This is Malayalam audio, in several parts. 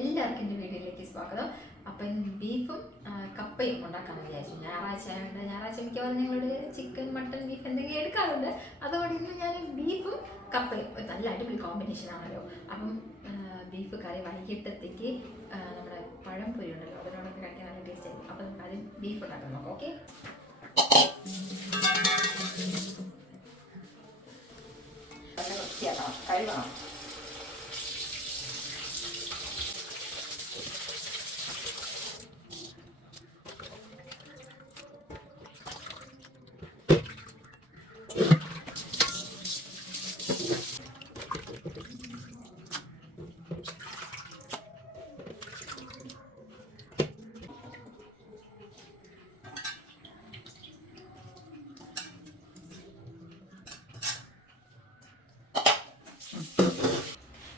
എല്ലാവർക്കും എന്റെ വീഡിയോയിലേക്ക് സ്വാഗതം. അപ്പം ബീഫും കപ്പയും ഉണ്ടാക്കാമെന്ന് വിചാരിച്ചു. ഞായറാഴ്ച ആയതുകൊണ്ട് ഞായറാഴ്ച മിക്കവാറും നിങ്ങളുടെ ചിക്കൻ മട്ടൺ ബീഫ് എന്തെങ്കിലും എടുക്കാറുണ്ട്. അതുകൊണ്ട് ഇന്ന് ഞാൻ ബീഫും കപ്പയും ഒരു നല്ല അടിപൊളി കോമ്പിനേഷൻ ആണല്ലോ. അപ്പം ബീഫ് കറി വൈകിട്ടത്തേക്ക് നമ്മുടെ നമ്മുടെ പഴംപൊരി ഉണ്ടല്ലോ അതിനോടൊക്കെ കഴിക്കാൻ നല്ല ടേസ്റ്റ് ആയിരിക്കും. അപ്പം നമുക്ക് ആദ്യം ബീഫ് ഉണ്ടാക്കാൻ നോക്കാം ഓക്കെ കഴിവാണോ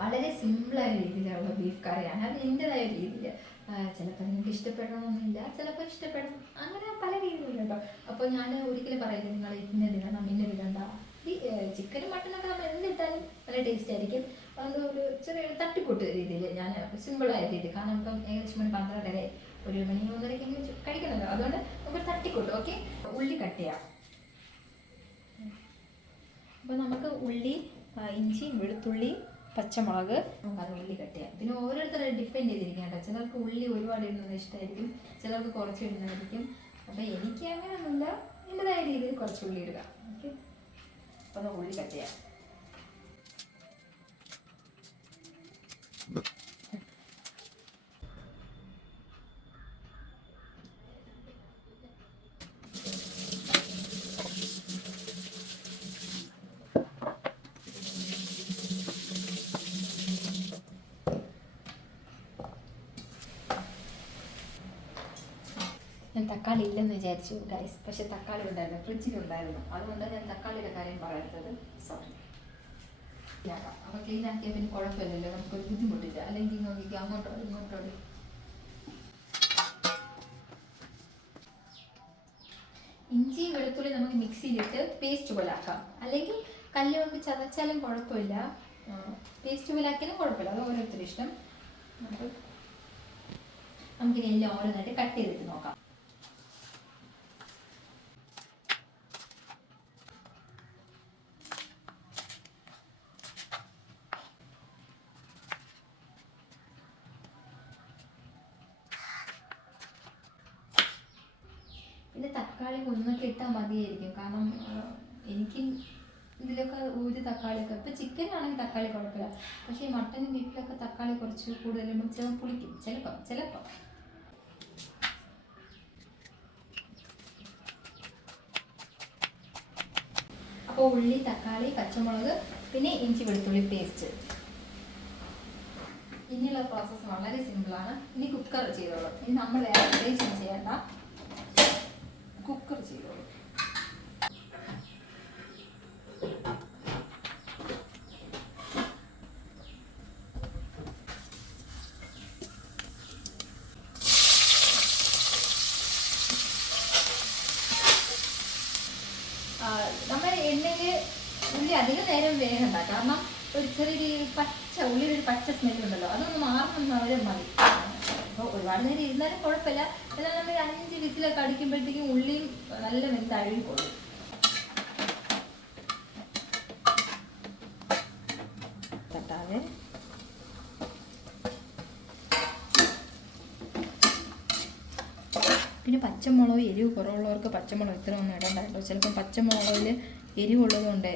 വളരെ സിമ്പിളായ രീതിയിലുള്ള ബീഫ് കറിയാണ് അത് എന്റെതായ രീതിയിൽ. ചിലപ്പോൾ നിങ്ങൾക്ക് ഇഷ്ടപ്പെടണമെന്നില്ല ചിലപ്പോൾ ഇഷ്ടപ്പെടണം അങ്ങനെ പല രീതിയിലുണ്ടോ. അപ്പോൾ ഞാൻ ഒരിക്കലും പറയില്ല നിങ്ങൾ ഇന്നത് ഇടണം ഇന്നത് ഇടണ്ട ഈ ചിക്കനും മട്ടനൊക്കെ നമ്മൾ എന്തിട്ടാലും നല്ല ടേസ്റ്റ് ആയിരിക്കും. അത് ഒരു ചെറിയ തട്ടിക്കൂട്ട് രീതിയിൽ ഞാൻ സിമ്പിളായ രീതി കാരണം ഇപ്പം ഏകദേശം മണി പന്ത്രണ്ടര ഒരു മണി മൂന്നരയ്ക്ക് കഴിക്കണമല്ലോ അതുകൊണ്ട് നമുക്ക് തട്ടിക്കൂട്ട് ഓക്കെ? ഉള്ളി കട്ട് ചെയ്യാം. അപ്പോൾ നമുക്ക് ഉള്ളി ഇഞ്ചി വെളുത്തുള്ളി പച്ചമുളക്. നമുക്കത് അത് ഉള്ളി കട്ട് ചെയ്യാം പിന്നെ ഓരോരുത്തരും ഡിപ്പെൻഡ് ചെയ്തിരിക്കാം കേട്ടോ. ചിലർക്ക് ഉള്ളി ഒരുപാട് ഇടുന്നത് ഇഷ്ടമായിരിക്കും. ചിലർക്ക് കുറച്ച് ഇടുന്നതായിരിക്കും. അപ്പം എനിക്ക് അങ്ങനെയൊന്നുമില്ല എന്റെതായ രീതിയിൽ കുറച്ച് ഉള്ളി ഇടുക. ഓക്കെ? അപ്പം ഉള്ളി കട്ട് ചെയ്യാം തക്കാളി ഇല്ലെന്ന് വിചാരിച്ചു ഗൈസ് പക്ഷെ തക്കാളി ഉണ്ടായിരുന്നു ഫ്രിഡ്ജിൽ ഉണ്ടായിരുന്നു. അതുകൊണ്ട് ഞാൻ തക്കാളിയുടെ കാര്യം പറയാത്തത് സോറി അപ്പോൾ ക്ലീൻ ആക്കിയാൽ പിന്നെ കുഴപ്പമില്ലല്ലോ നമുക്കൊരു ബുദ്ധിമുട്ടില്ല. അല്ലെങ്കിൽ നോക്കിക്കുക അങ്ങോട്ടോ ഇങ്ങോട്ടോ ഇഞ്ചി വെളുത്തുള്ളി നമുക്ക് മിക്സിയിലിട്ട് പേസ്റ്റ് പോലെ ആക്കാം. അല്ലെങ്കിൽ കല്ല് കൊണ്ട് ചതച്ചാലും കുഴപ്പമില്ല. പേസ്റ്റ് പോലെ ആക്കിയാലും കുഴപ്പമില്ല. അത് ഓരോരുത്തരും ഇഷ്ടം. നമുക്കിനി എല്ലാം ഓരോന്നായിട്ട് കട്ട് ചെയ്തിട്ട് നോക്കാം പിന്നെ തക്കാളി ഒന്നൊക്കെ ഇട്ടാൽ മതിയായിരിക്കും. കാരണം എനിക്ക് ഇതിലൊക്കെ ഒരു തക്കാളിയൊക്കെ ഇപ്പം ചിക്കൻ ആണെങ്കിൽ തക്കാളി കുഴപ്പമില്ല. പക്ഷേ ഈ മട്ടനും ബീഫിലൊക്കെ തക്കാളി കുറച്ച് കൂടുതലും ചിലപ്പോൾ പുളിക്കും. ചിലപ്പോൾ ചിലപ്പോൾ അപ്പോൾ ഉള്ളി തക്കാളി പച്ചമുളക് പിന്നെ ഇഞ്ചി വെളുത്തുള്ളി പേസ്റ്റ് ഇനിയുള്ള പ്രോസസ്സ് വളരെ സിമ്പിളാണ് ഇനി കുക്കർ ചെയ്തോളൂ. ഇനി നമ്മൾ വേറെ ചെയ്യേണ്ട കുക്കർ ചെയ്തോളൂ നമ്മൾ എണ്ണയിൽ ഉള്ളി അധികം നേരം വേഗണ്ട കാരണം ഒരു ചെറിയൊരു പച്ച ഉള്ളിൽ ഒരു പച്ച സ്മെല്ലുണ്ടല്ലോ അതൊന്ന് മാറണമെന്ന് അവരെ മതി അപ്പോൾ ഒരുപാട് നേരം ഇരുന്നാലും കുഴപ്പമില്ല. എന്നാൽ നമ്മൾ അഞ്ച് വിസിലൊക്കെ അടിക്കുമ്പോഴത്തേക്കും ഉള്ളിയും നല്ല വെന്ത് കൊള്ളും പിന്നെ പച്ചമുളക് എരിവ് കുറവുള്ളവർക്ക് പച്ചമുളക് ഇത്ര ഒന്നും ഇടണ്ടായിട്ടോ ചിലപ്പോൾ ചിലപ്പം പച്ചമുളകിൽ എരിവുള്ളതുകൊണ്ട്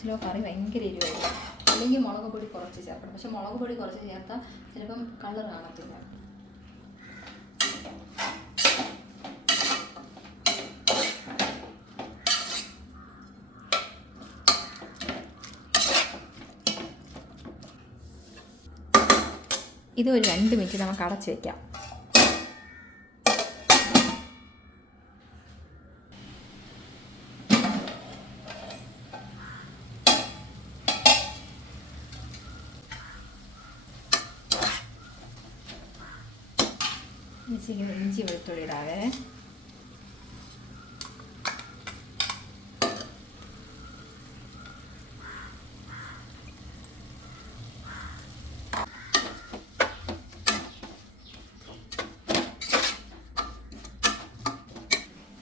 ചിലപ്പോൾ കറി ഭയങ്കര എരിവായിരിക്കും. അല്ലെങ്കിൽ മുളക് പൊടി കുറച്ച് ചേർക്കണം. പക്ഷെ മുളക് പൊടി കുറച്ച് ചേർത്താൽ ചിലപ്പം കളർ കാണത്തില്ല. ഇത് ഒരു രണ്ട് മിനിറ്റ് നമുക്ക് അടച്ച് വെച്ചിരിക്കുന്ന ഇഞ്ചി വെളുത്തുള്ളി ഇടാവേ.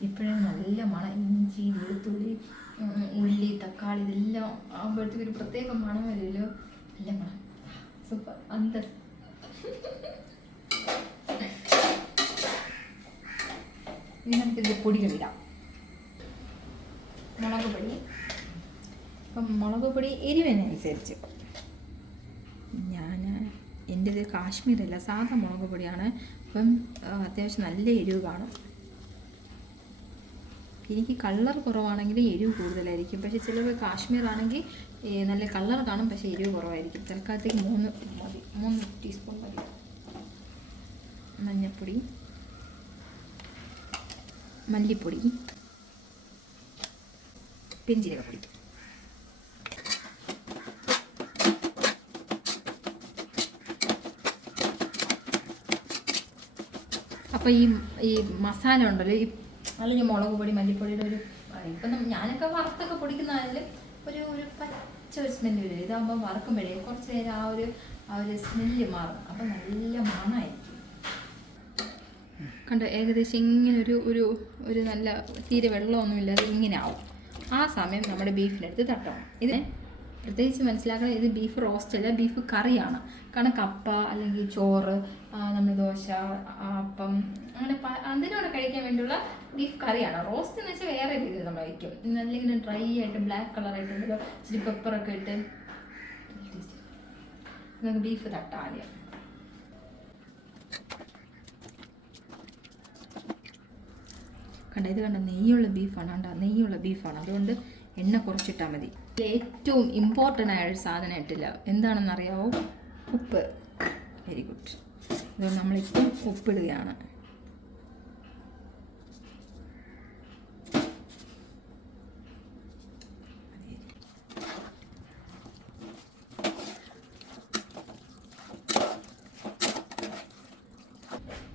ഇപ്പോഴും നല്ല മണം ഇഞ്ചി വെളുത്തുള്ളി ഉള്ളി തക്കാളി ഇതെല്ലാം ആകുമ്പോഴത്തേക്ക് ഒരു പ്രത്യേക മണം വരുമല്ലോ. നല്ല മണം. സൂപ്പർ. അന്തസ് നമുക്കിതിൽ പൊടികളിടാം. മുളക് പൊടി. അപ്പം മുളക് പൊടി എരിവിനനുസരിച്ച്. ഞാൻ എന്റേത് കാശ്മീരല്ല സാധാ മുളക് പൊടിയാണ്. അപ്പം അത്യാവശ്യം നല്ല എരിവ് കാണും. എനിക്ക് കളർ കുറവാണെങ്കിൽ എരിവ് കൂടുതലായിരിക്കും. പക്ഷേ ചിലവ് കാശ്മീർ ആണെങ്കിൽ നല്ല കളർ കാണും പക്ഷേ എരിവ് കുറവായിരിക്കും. തൽക്കാലത്തേക്ക് മൂന്ന് മതി. മൂന്ന് ടീസ്പൂൺ മതി. മഞ്ഞൾപ്പൊടി മല്ലിപ്പൊടി പെഞ്ചീരകപ്പൊടി അപ്പോൾ ഈ ഈ മസാല ഉണ്ടല്ലോ ഈ അല്ലെങ്കിൽ മുളക് പൊടി മല്ലിപ്പൊടിയുടെ ഒരു ഇപ്പം ഞാനൊക്കെ വറുത്തൊക്കെ പൊടിക്കുന്നതിൽ ഒരു ഒരു പച്ച ഒരു സ്മെല്ല് വരും. ഇതാകുമ്പോൾ വറുക്കുമ്പോഴേ കുറച്ച് നേരം ആ ഒരു ആ ഒരു സ്മെല്ല് മാറും. അപ്പം നല്ല മണമായിരിക്കും കണ്ടോ ഏകദേശം ഇങ്ങനെ ഒരു ഒരു ഒരു നല്ല തീരെ വെള്ളമൊന്നുമില്ലാതെ ഇങ്ങനെ ആവും. ആ സമയം നമ്മുടെ ബീഫിനെടുത്ത് തട്ടണം. ഇത് പ്രത്യേകിച്ച് മനസ്സിലാക്കണം ഇത് ബീഫ് റോസ്റ്റ് അല്ല ബീഫ് കറിയാണ്. കാരണം കപ്പ അല്ലെങ്കിൽ ചോറ് നമ്മൾ ദോശ അപ്പം അങ്ങനെ അതിനോട് കഴിക്കാൻ വേണ്ടിയുള്ള ബീഫ് കറിയാണ്. റോസ്റ്റ് എന്ന് വെച്ചാൽ വേറെ രീതിയിൽ നമ്മൾ വയ്ക്കും അല്ലെങ്കിൽ ഡ്രൈ ആയിട്ട് ബ്ലാക്ക് കളറായിട്ട് ഇച്ചിരി പെപ്പറൊക്കെ ഇട്ട് നമുക്ക് ബീഫ് തട്ടാം കണ്ട? ഇത് കണ്ട? നെയ്യുള്ള ബീഫാണ്. കണ്ട? നെയ്യുള്ള ബീഫാണ്. അതുകൊണ്ട് എണ്ണ കുറച്ചിട്ടാൽ മതി. ഏറ്റവും ഇമ്പോർട്ടന്റ് ആയ ഒരു സാധനം എന്താണെന്ന് അറിയാവോ? ഉപ്പ്. വെരി ഗുഡ് അതുകൊണ്ട് നമ്മളിപ്പം ഉപ്പിടുകയാണ്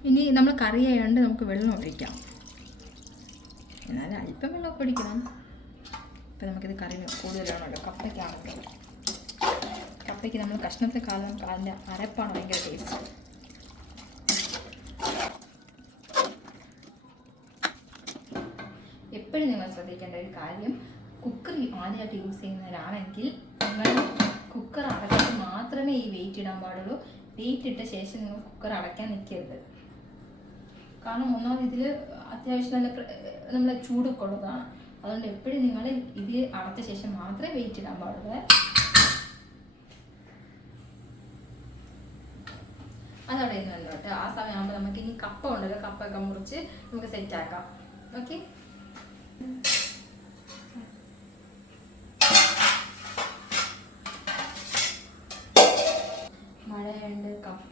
ഇനി നമ്മൾ കറി ആയതുകൊണ്ട് നമുക്ക് വെള്ളം ഒഴിക്കാം. എന്നാലും അല്പം വെള്ളമൊക്കെ ഒഴിക്കണം ഇപ്പം നമുക്കിത് കറി കൂടുതലാണല്ലോ. കപ്പയ്ക്കാണല്ലോ കപ്പയ്ക്ക് നമ്മൾ കഷ്ണത്തെ കാലം കാലിന്റെ അരപ്പാണ് ഭയങ്കര ടേസ്റ്റ് എപ്പോഴും നിങ്ങൾ ശ്രദ്ധിക്കേണ്ട ഒരു കാര്യം കുക്കർ ആദ്യമായിട്ട് യൂസ് ചെയ്യുന്നവരാണെങ്കിൽ നിങ്ങൾ കുക്കർ അടച്ചിട്ട് മാത്രമേ ഈ വെയിറ്റ് ഇടാൻ പാടുള്ളൂ. വെയിറ്റ് ഇട്ട ശേഷം നിങ്ങൾ കുക്കർ അടയ്ക്കാൻ നിൽക്കരുത്. കാരണം ഒന്നാമത് ഇതിൽ അത്യാവശ്യം നല്ല നമ്മളെ ചൂടൊക്കെ ഉള്ളതാണ് അതുകൊണ്ട് എപ്പോഴും നിങ്ങൾ ഇത് അടച്ച ശേഷം മാത്രമേ വെയിറ്റ് ഇടാൻ പാടുള്ളൂ. അതവിടെ ഇരുന്നല്ലോ കേട്ടോ? ആ സമയം ആകുമ്പോൾ നമുക്ക് ഇനി കപ്പ ഉണ്ടല്ലോ കപ്പൊക്കെ മുറിച്ച് നമുക്ക് സെറ്റ് ആക്കാം. ഓക്കെ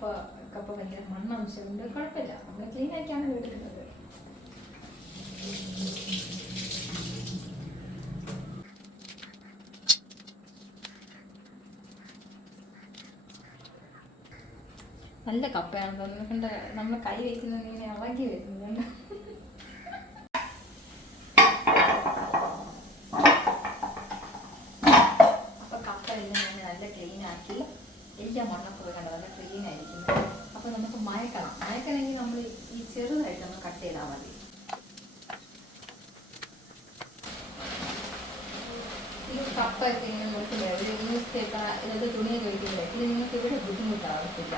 കപ്പ കപ്പ ഭയങ്കര മണ്ണംശമുണ്ട്. കുഴപ്പമില്ല. നമ്മൾ ക്ലീൻ ആക്കിയാണ് വീടുന്നത് നല്ല കപ്പയാണ് തോന്നുന്നത് കണ്ട നമ്മൾ കൈ വയ്ക്കുന്നത് ഇങ്ങനെ ഇളകി വരുന്നുണ്ട് അപ്പൊ കപ്പ എല്ലാം നല്ല ക്ലീൻ ആക്കി എല്ലാ മണ്ണൊക്കെ പോയി കണ്ടത് നല്ല ക്ലീൻ ആയിരിക്കും അപ്പൊ നമുക്ക് മയക്കണം. മയക്കണമെങ്കിൽ നമ്മൾ ഈ ചെറുതായിട്ട് നമ്മൾ കട്ട് ചെയ്താൽ മതി. ഈ കപ്പ ഒക്കെ ഇങ്ങനെ നോക്കില്ലേ ഒരു ന്യൂസ് പേപ്പർ ഇതൊക്കെ തുണിയൊക്കെ വയ്ക്കില്ലേ ഇത് നിങ്ങൾക്ക് ഇവിടെ ബുദ്ധിമുട്ടാവത്തില്ല.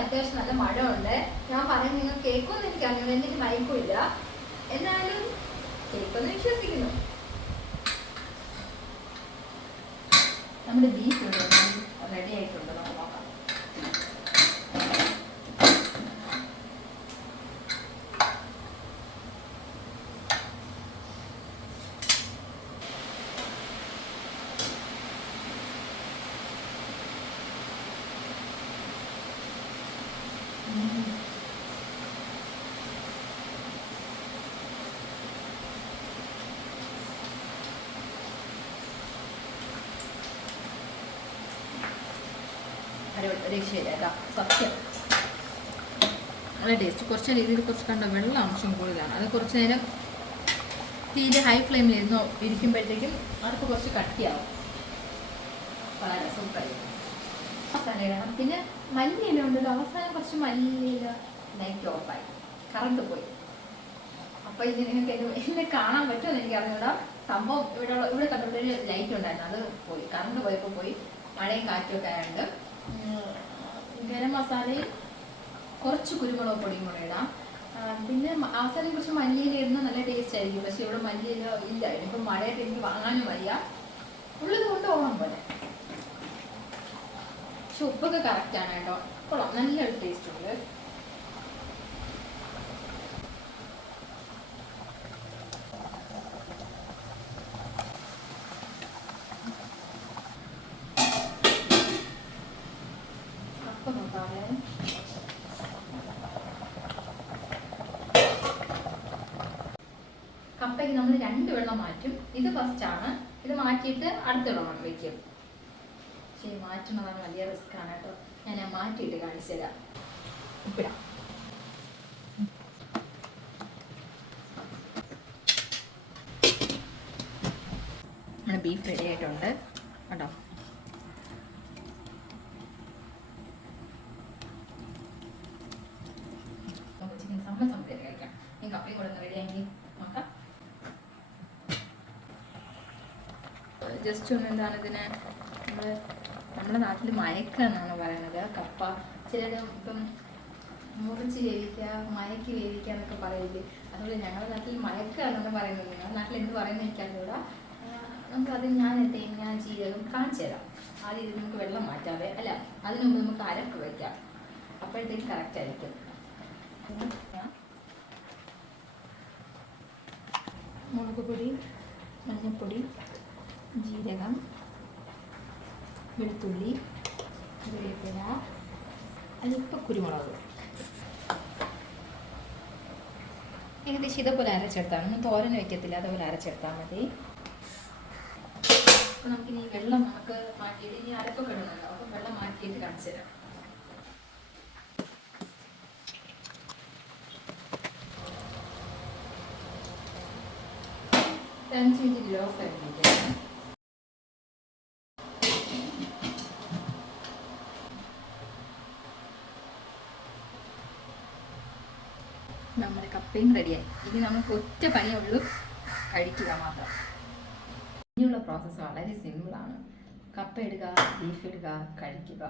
അത്യാവശ്യം നല്ല മഴ ഉണ്ട് ഞാൻ പറയുന്നത് നിങ്ങൾ കേൾക്കുമെന്ന് എനിക്ക് എനിക്കറിയാം. എനിക്ക് മയക്കില്ല എന്നാലും കേൾക്കുമെന്ന് വിശ്വസിക്കുന്നു. നമ്മുടെ ബീഫ് റെഡി ആയിട്ടുണ്ട്? നോക്കാം. രക്ഷയില്ല. കേട്ടോ സത്യം. നല്ല ടേസ്റ്റ് കുറച്ച് രീതിയിൽ കുറച്ച് കണ്ട വെള്ളം അംശം കൂടുതലാണ്. അത് കുറച്ച് നേരം തീരെ ഹൈ ഫ്ലെയിമിൽ ഇരുന്നോ ഇരിക്കുമ്പോഴത്തേക്കും അതൊക്കെ കുറച്ച് കട്ടിയാവും. വളരെ സൂപ്പറായിരിക്കും പിന്നെ മല്ലിയില ഉണ്ടല്ലോ. അവസാനം കുറച്ച് മല്ലിയില ലൈറ്റ് ഓഫായി കറണ്ട് പോയി. അപ്പൊ ഇത് നിങ്ങൾക്ക് എന്നെ കാണാൻ പറ്റുമെന്ന് എനിക്ക് അറിഞ്ഞൂടാ. സംഭവം ഇവിടെ ഇവിടെ കണ്ടപ്പോഴൊരു ലൈറ്റ് ഉണ്ടായിരുന്നു. അത് പോയി. കറണ്ട് പോയപ്പോൾ പോയി. മഴയും കാറ്റും ഒക്കെ ആയതുകൊണ്ട് ഗരം മസാലയും കുറച്ച് കുരുമുളക് പൊടിയും കൂടെ ഇടാം. പിന്നെ മസാലയും കുറച്ച് മല്ലിയില ഇടുന്ന നല്ല ടേസ്റ്റ് ആയിരിക്കും. പക്ഷെ ഇവിടെ മല്ലിയില ഇല്ല. ഇനിയിപ്പം മഴയൊക്കെ എനിക്ക് വാങ്ങാനും വയ്യ. ഉള്ളത് കൊണ്ട് ഓണം പോലെ. പക്ഷെ ഉപ്പൊക്കെ കറക്റ്റാണ് കേട്ടോ. കൊള്ളാം. നല്ലൊരു ടേസ്റ്റ് ഉണ്ട് കപ്പ നോക്കാവേ കപ്പയ്ക്ക് നമ്മൾ രണ്ട് വെള്ളം മാറ്റും ഇത് ഫസ്റ്റ് ആണ്. ഇത് മാറ്റിയിട്ട് അടുത്ത വെള്ളം വെക്കും പക്ഷേ മാറ്റുന്നതാണ് വലിയ റിസ്ക് ആണ് കേട്ടോ. ഞാൻ മാറ്റിയിട്ട് കാണിച്ചു തരാം. ഇപ്പിടാം നമ്മുടെ ബീഫ് റെഡി ആയിട്ടുണ്ട്. കേട്ടോ ചിക്കൻ സമ്മതം കഴിക്കാം ഈ കപ്പയും കൂടെ ഒന്ന് റെഡിയാക്കി നോക്കാം ജസ്റ്റ് ഒന്ന് എന്താണ് ഇതിന് നമ്മൾ നമ്മുടെ നാട്ടിൽ മയക്ക എന്നാണ് പറയണത് കപ്പ ചിലർ ഇപ്പം മുറിച്ച് വേവിക്കുക മയക്കി വേവിക്കുക എന്നൊക്കെ പറയില്ലേ അതുപോലെ ഞങ്ങളുടെ നാട്ടിൽ മയക്ക എന്നാണ് പറയുന്നത്. ഞങ്ങളുടെ നാട്ടിൽ എന്ത് പറയുന്നത് നമുക്ക് അത് ഞാൻ തേങ്ങ ജീരകം കാണിച്ചു തരാം. ആദ്യം ഇത് നമുക്ക് വെള്ളം മാറ്റാതെ അല്ല അതിനു മുമ്പ് നമുക്ക് അരക്ക് വയ്ക്കാം അപ്പോഴത്തേക്ക് കറക്റ്റ് ആയിരിക്കും. മുളക് പൊടി മഞ്ഞൾപ്പൊടി ജീരകം വെളുത്തുള്ളി വേപ്പില അല്പം കുരുമുളക്. ഏകദേശം ഇതേപോലെ അരച്ചെടുത്താൽ ഒന്നും തോരൻ വയ്ക്കത്തില്ല അതേപോലെ അരച്ചെടുത്താൽ മതി. അപ്പോൾ നമുക്കിനി വെള്ളം നമുക്ക് മാറ്റിയിട്ട് ഇനി അരപ്പ് ഇടുന്നുണ്ടോ അപ്പം വെള്ളം മാറ്റിയിട്ട് കാണിച്ചു തരാം. അഞ്ച് മിനിറ്റ് ലോ കപ്പയും റെഡിയായി ഇനി നമുക്ക് ഒറ്റ പണിയേ ഉള്ളൂ. കഴിക്കുക മാത്രം. ഇനിയുള്ള പ്രോസസ്സ് വളരെ സിമ്പിളാണ് കപ്പ ഇടുക ബീഫ് ഇടുക കഴിക്കുക.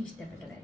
എനിക്ക്